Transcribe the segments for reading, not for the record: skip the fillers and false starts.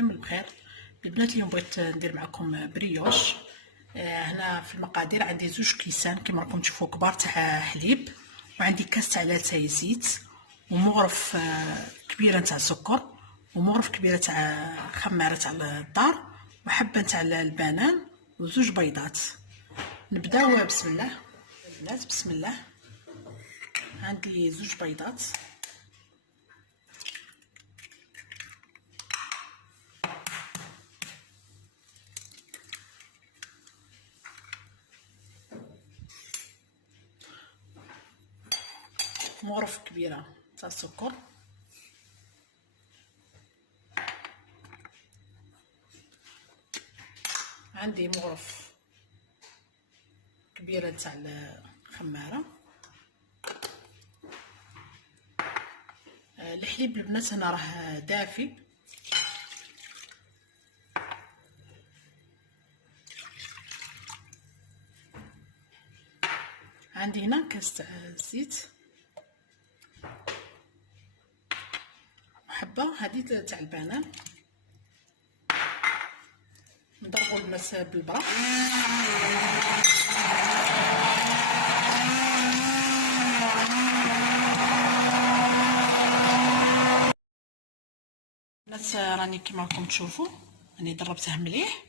بخير البنات. اليوم بغيت ندير معكم بريوش. هنا في المقادير عندي 2 كيسان كما راكم تشوفوا كبار تاع حليب، وعندي كاس تاع لاتاي زيت، ومغرف كبيره تاع سكر، ومغرف كبيره تاع خماره تاع الدار، وحبه تاع البنان، و2 بيضات. نبداو بسم الله البنات. بسم الله. عندي 2 بيضات، مغرف كبيره تاع السكر، عندي مغرف كبيره تاع الخماره. الحليب البنات هنا راه دافي، عندي هنا كاس تاع الزيت، وحبه هذه تاع البنان. نضربو البنات بالبرا. البنات راني كيما راكم تشوفوا راني ضربته مليح.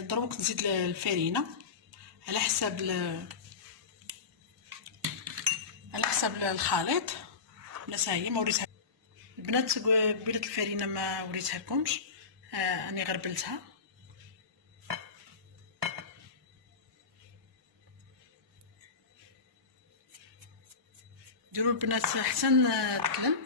دروك نزيد الفرينه على حساب الخليط. البنات هاهي ما وريتها البنات قبيله الفرينه، ما وريتها لكمش، راني غربلتها. ديروا البنات حتى تكلم.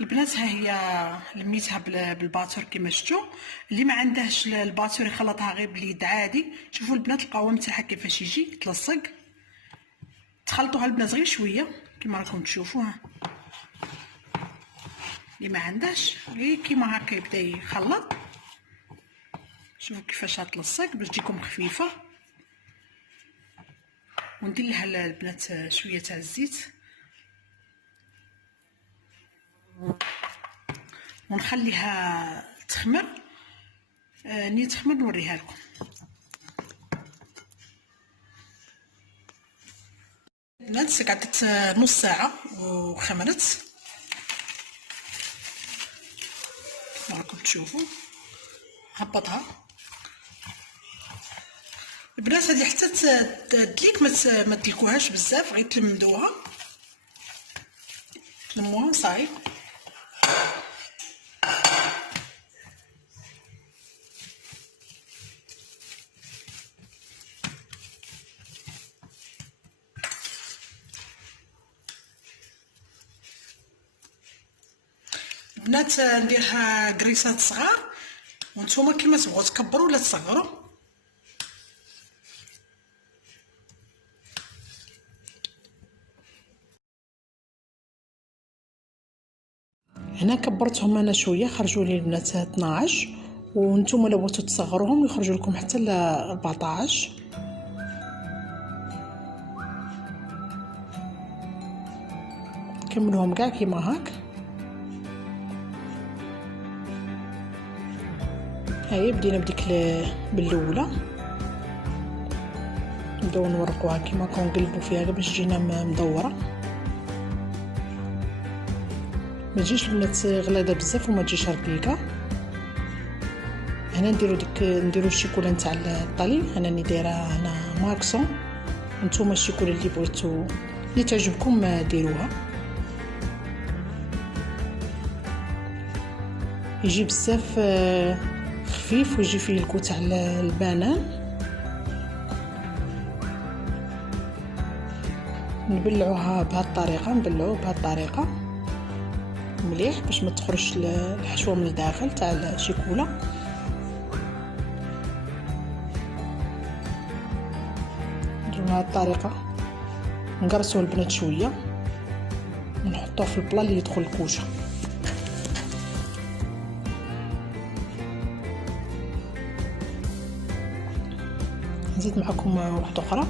البنات ها هي لميتها بالباتور كما شفتوا. اللي ما عندهش الباتور يخلطها غير باليد عادي. شوفوا البنات القوام تاعها كيفاش يجي تلصق. تخلطوها البنات غير شويه كما راكم تشوفوا. اللي ما عندهش غير كيما هكا يبدا يخلط. شوفوا كيفاش تلصق باش تجيكم خفيفه. وندير لها البنات شويه تاع الزيت ونخليها تخمر. ني تخمر نوريها لكم. البنات قعدت نص ساعه وخمرت كما راكم تشوفوا. هبطها البنات هذه حتى تدليك، ما تدلكوهاش بزاف، غير تلمدوها، تلموها صاي. البنات نديرها كريسات صغار، وانتوما كيما تبغوا تكبروا ولا تصغروا. هنا كبرتهم انا شويه، خرجوا لي البنات 12، وانتم لو بغيتوا تصغروهم يخرجوا لكم حتى ل 14. كملوهم كاع كيما هاك. هاي بدينا بديك بالاولى، نبداو نورقوها كيما كنقلبوا فيها باش تجينا مدوره، ما تجيش البنات غلاده بزاف وما تجيش رقيقه. هنا نديرو الشيكولا نتاع الطلي. انا راني دايره هنا ماكسون، نتوما الشيكولا اللي بغيتو اللي تعجبكم ديروها. يجي بزاف خفيف ويجي فيه الكو تاع البنان. نبلعوها بهذه الطريقه مليح باش ما تخرجش الحشوه من الداخل تاع الشيكولا. بهذه الطريقه نقرصوه البنات شويه ونحطوه في البلا اللي يدخل الكوشه. نزيد معكم واحده اخرى.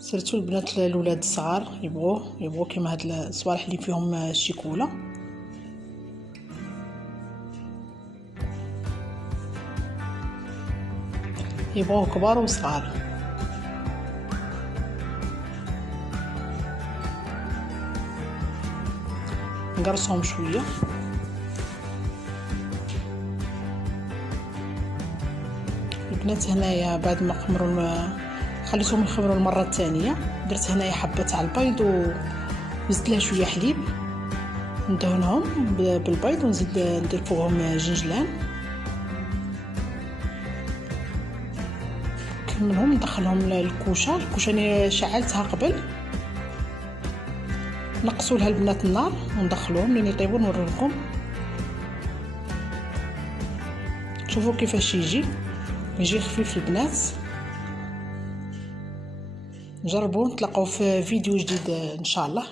سيرتو البنات الولاد الصغار يبغوا كيما هاد الصوالح اللي فيهم الشيكولا. يبغوا كبار وصغار. نقرصهم شويه البنات. هنايا بعد ما خليتهم يخمروا المره الثانيه، درت هنايا حبه تاع البيض وزدت لها شويه حليب، ندهنهم بالبيض ونزيد ندير فوقهم جنجلان، نكملهم ندخلهم للكوشه. اللي شعلتها قبل نقصوا لها البنات النار وندخلوهم لين يطيبوا. نوريكم شوفوا كيفاش يجي خفيف البنات. جربوا، نتلاقاو في فيديو جديد ان شاء الله.